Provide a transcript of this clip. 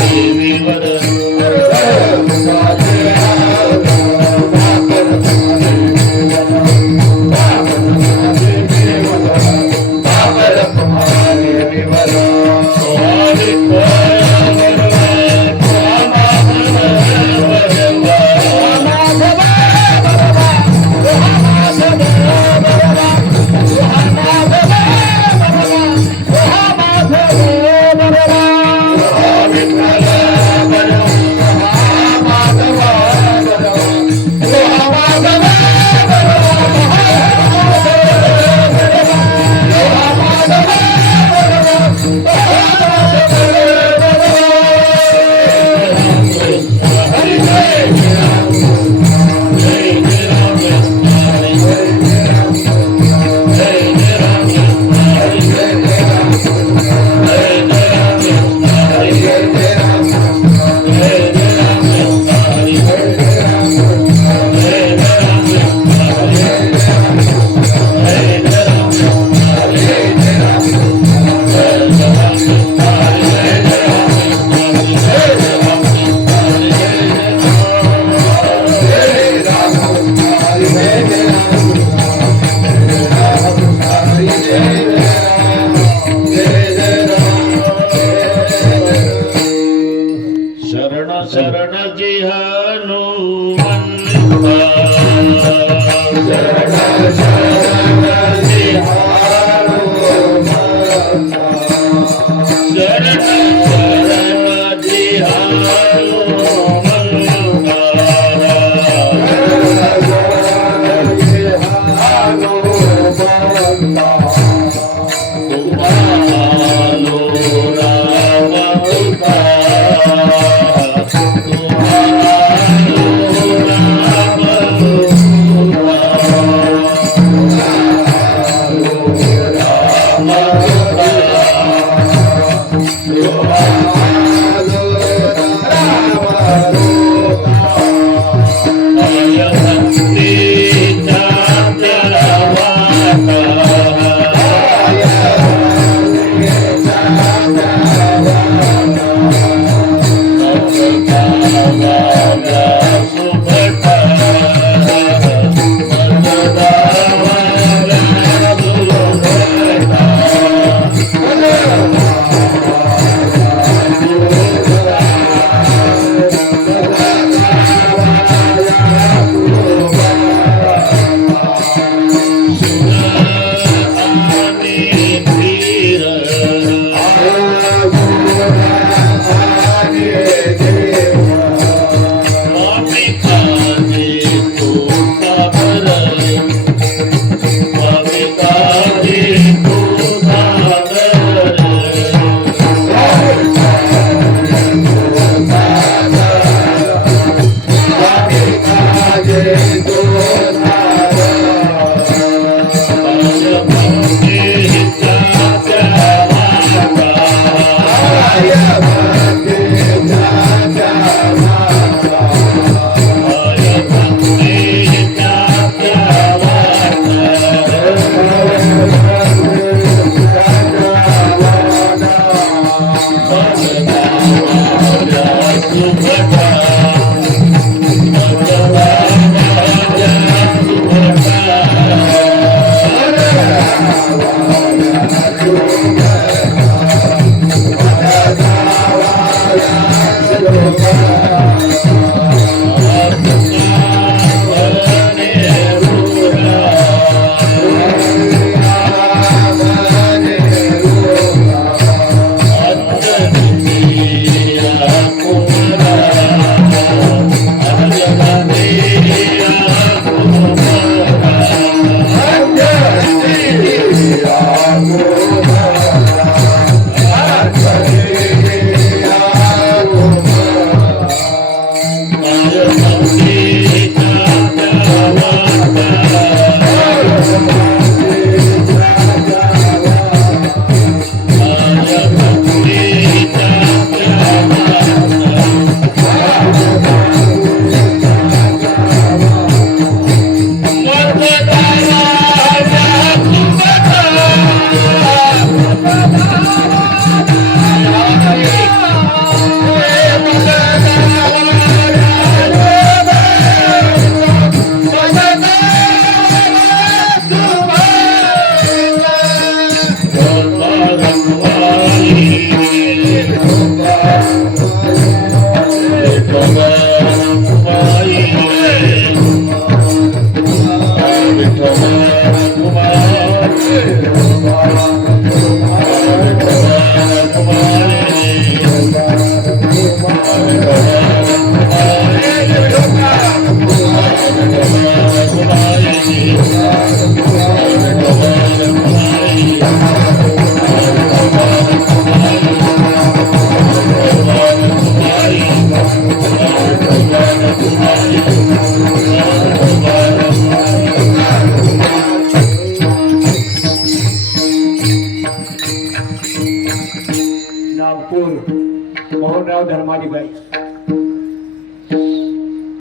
ಸೇವೆ ಬರಲು